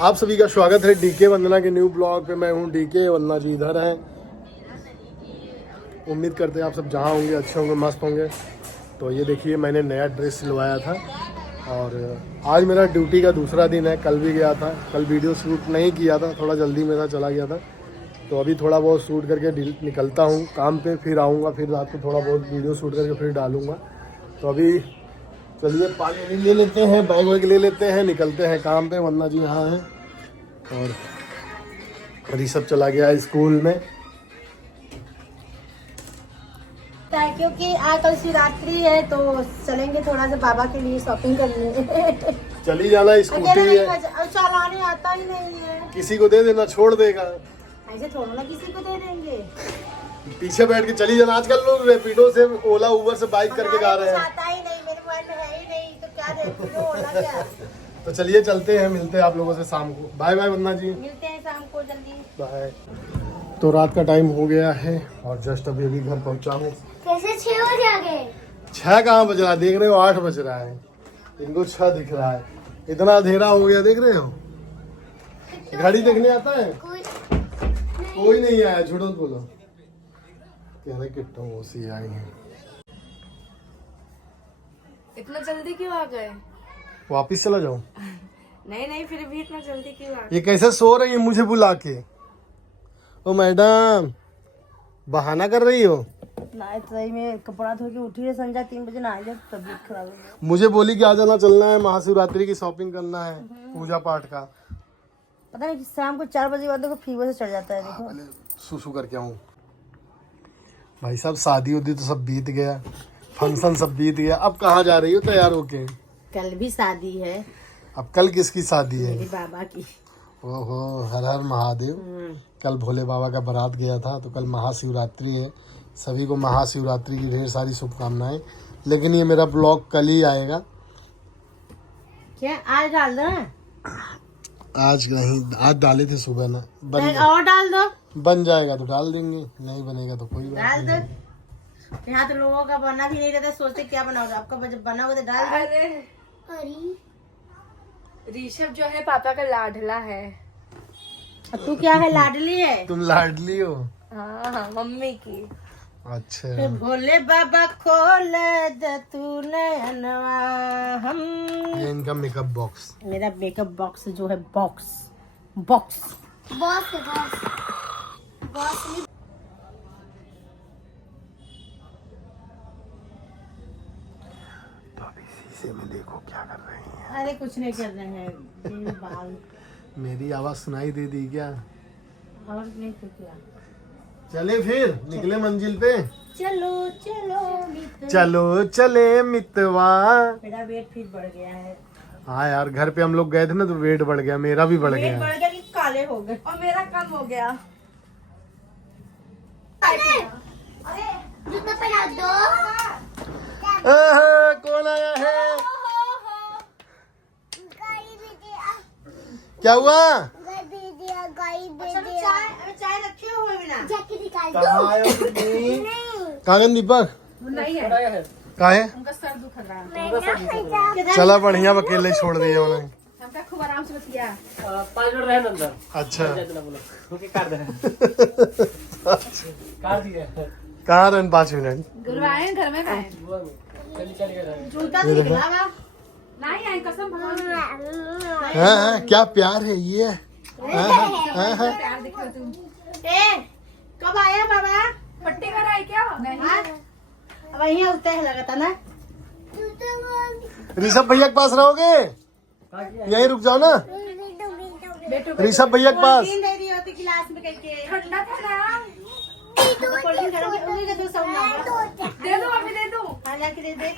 आप सभी का स्वागत है डीके वंदना के न्यू ब्लॉग पे। मैं हूँ डीके, वंदना जी इधर हैं। उम्मीद करते हैं आप सब जहाँ होंगे अच्छे होंगे, मस्त होंगे। तो ये देखिए मैंने नया ड्रेस सिलवाया था और आज मेरा ड्यूटी का दूसरा दिन है। कल भी गया था, कल वीडियो शूट नहीं किया था, थोड़ा जल्दी मेरा चला गया था। तो अभी थोड़ा बहुत शूट करके निकलता हूँ काम पे, फिर आऊँगा, फिर रात को थोड़ा बहुत वीडियो शूट करके फिर डालूँगा। तो अभी चलिए पानी ले लेते हैं, बैग वैग ले लेते हैं, निकलते हैं काम पे। वंदना जी यहाँ हैं और ऋषभ चला गया है स्कूल में। क्योंकि आज कल शिवरात्रि है तो चलेंगे थोड़ा सा बाबा के लिए शॉपिंग करने। चली जाना, स्कूटी है, चलाने आता ही नहीं है। किसी को दे देना, छोड़ देगा। ऐसे थोड़ा ना किसी को दे देंगे, पीछे बैठ के चली जाना। आजकल लोग रैपिडो से, ओला उबर से बाइक करके जा रहे हैं। आता ही नहीं, मेरे मोबाइल में है ही नहीं तो क्या रैपिडो ओला क्या। तो चलिए चलते हैं, मिलते हैं आप लोगों से शाम को। बाय बाय वंदना जी, मिलते हैं शाम को जल्दी। बाय। तो रात का टाइम हो गया है और जस्ट अभी घर पहुंचा हूँ। कैसे 6 बजे आ गए? 6 कहाँ बज रहा है, देख रहे हो 8 बज रहा है। इनको 6 दिख रहा है, इतना अंधेरा हो गया, देख रहे हो। घड़ी देखने आता है कोई नहीं आया, झूठ मत बोलो। कह रहे किट्टू उसी आई है। इतना जल्दी क्यों आ गए? वापिस चला जाऊं? नहीं फिर भी इतना जल्दी क्यों आ गए? ये कैसे सो रही है मुझे बुला के? ओ मैडम, बहाना कर रही हो? नहीं तो सही में कपड़ा धो के उठी है संजा 3 बजे ना आए, तबीयत खराब हो गई। मुझे बोली कि आ जाना, चलना है, महाशिवरात्रि की शॉपिंग करना है, पूजा पाठ का। पता नहीं शाम को 4 बजे बाद देखो फीवर से चढ़ जाता है। देखो पहले सुसु करके आऊं। भाई साहब शादी उदी तो सब बीत गया, फंक्शन सब बीत गया। अब कहाँ जा रही हो तैयार होके? कल भी शादी है। अब कल किसकी शादी है? मेरे बाबा की। ओहो, हर हर महादेव। कल भोले बाबा का बारात गया था, तो कल महाशिवरात्रि है। सभी को महाशिवरात्रि की ढेर सारी शुभकामनाएं। लेकिन ये मेरा ब्लॉग कल ही आएगा। क्या आज डाल दो? आज नहीं, आज डाले थे सुबह ना। और डाल दो। बन जाएगा तो डाल देंगे, नहीं बनेगा तो कोई बात डाल नहीं। दो। यहाँ तो लोगों का बना भी नहीं रहता, सोचते क्या बनाओगे। आपका जब बना हो तो डाल दो। अरे ऋषभ जो है पापा का लाडला है। और तू क्या है, लाडली है? तुम लाडली हो? हाँ मम्मी की। अच्छा। फिर भोले बाबा खोल दे तू नयनवा हम। ये इनका मेकअप बॉक्स। मेरा मेकअप बॉक्स जो है, बॉक्स बॉक्स बॉक्स बॉक्स। तो अभी शीशे में देखो क्या कर रही हैं। अरे कुछ नहीं कर रहे हैं, ये बाल। मेरी आवाज सुनाई दे दी क्या? और नहीं तो क्या। चले फिर, निकले मंजिल पे। चलो चलो मित्र। चलो चले मितवा। मेरा वेट फिर बढ़ गया है। हाँ यार, घर पे हम लोग गए थे ना तो वेट बढ़ गया, मेरा भी बढ़ वेट गया। बढ़ गया कि काले हो गए? और मेरा कम हो गया। जूता पहना दो। कौन आया है? क्या हुआ? चाय रखी हो बिना? कहाँ आए हो तुम? कहाँ गए दीपक? नहीं है, कहाँ है? उनका सर दुख रहा है। चला बढ़िया, अकेले छोड़ दिए उन्हें। हमका खूब आराम से बतिया। 5 मिनट रहे अंदर। अच्छा। कहाँ रहे 5 मिनट? गुरुवार घर में गए। जूता निकला बा। नहीं आई कसम भगवान। हाँ, क्या प्यार है ये। हाँ। प्यार दिखा तुम। कब आया बाबा? पट्टी कराई क्या? नहीं। अब यहाँ उतर है लगा था ना। ऋषभ भैया के पास रहोगे? यहीं रुक जाओ ना, ऋषभ भैया के पास। दे रही होती गिलास में करके। ठंडा था ना। कोल्ड ड्रिंक गरम है, उन्हीं का दो सौ ना। दे दो अभी, दे दो। हाँ जाके दे दे।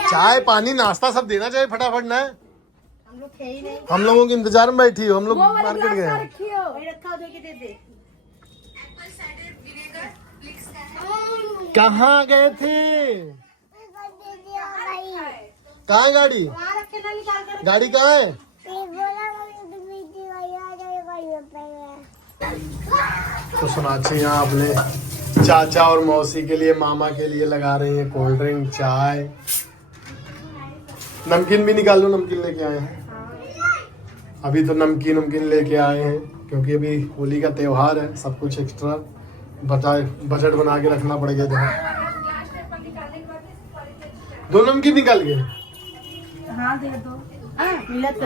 चाय पानी नाश्ता सब देना चाहिए फटाफट ना। हम लोग थे ही नहीं। हम लोगों के इंतजार में बैठी हो, हम लोग वो वाला मार्केट गिलास गए कहाँ हैं। रखी हो? वही रखा हो, दे के दे दे। कहाँ गए थे? कहाँ है गाड़ी? वहाँ रखे ना, निकाल कर। गाड़ी कहाँ है? तो सोनाक्षी यहाँ अपने चाचा और मौसी के लिए, मामा के लिए लगा रही है कोल्ड ड्रिंक, चाय। नमकीन भी निकाल लो, नमकीन लेके आए हैं। अभी तो नमकीन लेके आए हैं क्योंकि अभी होली का त्योहार है, सब कुछ एक्स्ट्रा बजट बना के रखना पड़ेगा। दो नमकीन निकाल के हाँ दे दो। मिलत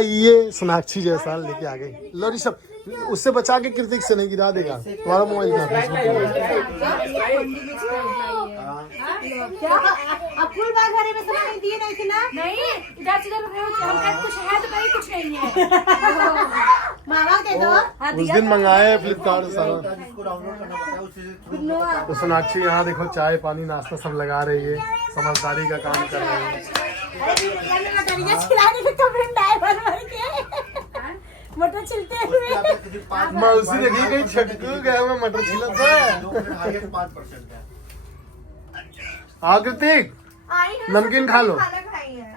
ये सोनाक्षी जैसा लेके आ गई। लो ऋषभ, उससे बचा के कृतिक से नहीं गिरा देगा तुम्हारा मोबाइल का। अब फुल बैग भरे में सामान दिए नहीं थे ना। नहीं इधर से हम कुछ है तो भाई कुछ नहीं है। मामा दे दो। उस दिन मंगाए फ्लिपकार्ट से सारा। तो सोनाक्षी यहाँ देखो चाय पानी नाश्ता सब लगा रही है, समझदारी का काम कर रही है। अरे बिटिया ने मटरिया खिलाने के कपड़े डाल भर के मटर छिलते हुए। मौसी देखी कहीं छटकू गया मैं मटर छिलत है। हाँ कृतिक, नमकीन खा लो,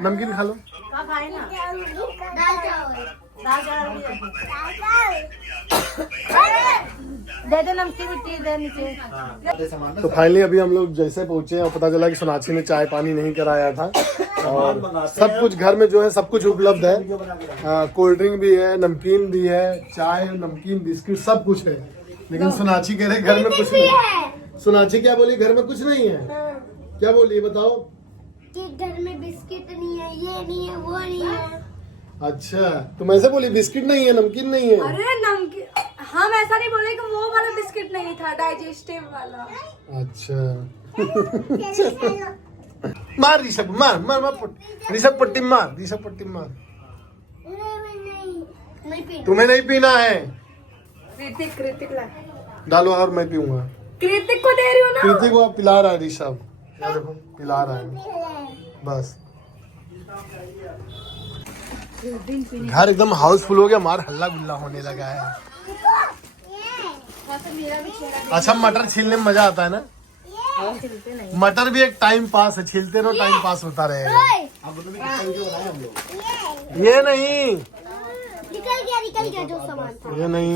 नमकीन खा लो। हाँ खाए ना। दाल चावल दे दे, नमकीन मिट्टी दे नीचे। तो फाइनली अभी हम लोग जैसे पहुंचे और पता चला कि सोनाक्षी ने चाय पानी नहीं कराया था और सब कुछ घर में जो है सब कुछ उपलब्ध है। कोल्ड ड्रिंक भी है, नमकीन भी है, चाय नमकीन बिस्किट सब कुछ है, लेकिन सोनाक्षी कह रहे घर में कुछ नहीं। सोनाक्षी क्या बोली, घर में कुछ नहीं है? क्या बोली बताओ? कि घर में बिस्किट नहीं है, ये नहीं है, वो नहीं है। अच्छा, तुम ऐसे बोली बिस्किट नहीं है, नमकीन नहीं है? अरे नमकीन हम ऐसा नहीं बोले कि वो वाला बिस्किट नहीं था, डाइजेस्टिव वाला। अच्छा मार ऋषभ, मार मार मार ऋषभ पट्टी मार, ऋषभ पट्टी मार। नहीं पीना। तुम्हें नहीं पीना है, कृतिक ला। डालो और मैं पीऊंगा। कृतिक को दे रही हूँ ना। कृतिक को पिला रहा है ऋषभ, यार देखो पिला रहा है बस। घर एकदम हाउसफुल हो गया, मार हल्ला गुल्ला होने लगा है। अच्छा मटर छीलने में मजा आता है ना? मटर भी एक टाइम पास है, छीलते रहो टाइम पास होता रहेगा। ये नहीं, निकल गया जो सामान था। ये नहीं,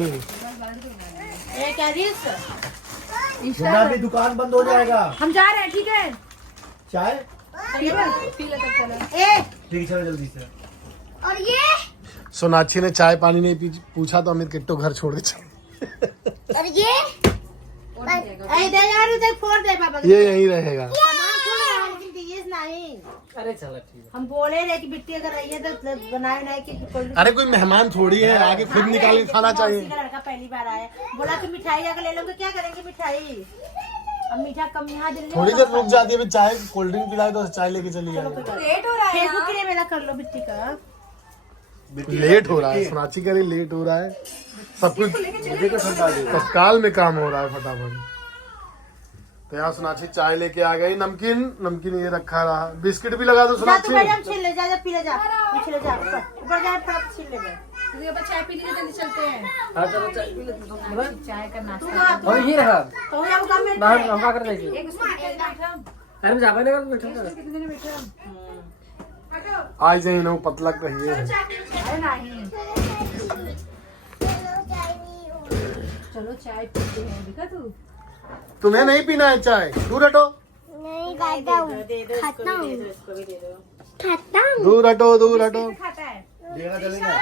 ये क्या रील्स? अभी दुकान बंद हो जाएगा। हम जा रहे हैं, ठीक है? चाय ठीक है पी ले तब चलो। ठीक है, जल्दी से। और ये सोनाक्षी ने चाय पानी नहीं पूछा तो अमित किट्टो घर छोड़ के चले। और ये इधर यार उधर फोड़ दे पापा। ये यहीं रहेगा। सामान छोड़ रहा है, लेकिन दीजिए नहीं। अरे चलो ठीक है। हम बोले रहे कि बिट्टी अगर रही है तो बनाए नहीं कि अरे कोई मेहमान थोड़ी है, आगे खुद निकाल के खाना चाहिए। मौसी का लड़का पहली बार आया, बोला कि मिठाई अगर ले लोगे क्या करेंगे मिठाई? अब मीठा कम यहाँ दिल्ली थोड़ी देर रुक जाती है, चाय कोल्ड ड्रिंक पिलाए तो चाय लेके चली जाएगी। लेट हो रहा है फेसबुक ना। के लिए मेला कर लो बिट्टी का। लेट हो रहा है, सोनाक्षी कह रही लेट हो रहा है, सब कुछ तत्काल में काम हो रहा है फटाफट। तो यहाँ सोनाक्षी चाय लेके आ गई, नमकीन ये रखा रहा, बिस्किट भी लगा दो जा तू सोनाक्षी। मैडम छील ले, जा पी ले, जा पीछे ले जा, ऊपर जा फटाफट छील ले। क्योंकि अब चाय पीने के जल्दी चलते हैं। हाँ चलो चाय पी लेते हैं। चाय का तू नाश्ता। कहाँ तू? और ये रहा तो यहाँ काम में बाहर नफा कर दीजिए। एक उसको कितने दिन बैठा? अरे मैं जापान का बैठा था। कितने दिन बैठा? आज नहीं ना पतला कहिए। अरे नहीं चलो चाय पीते हैं, देखा तू? तुम्हें नहीं पीना है चाय, दूर हटो, नहीं खाता हूँ। खाता हूँ। खाता हूँ। दूर हटो, दूर हटो। खाता है। देना चलेगा।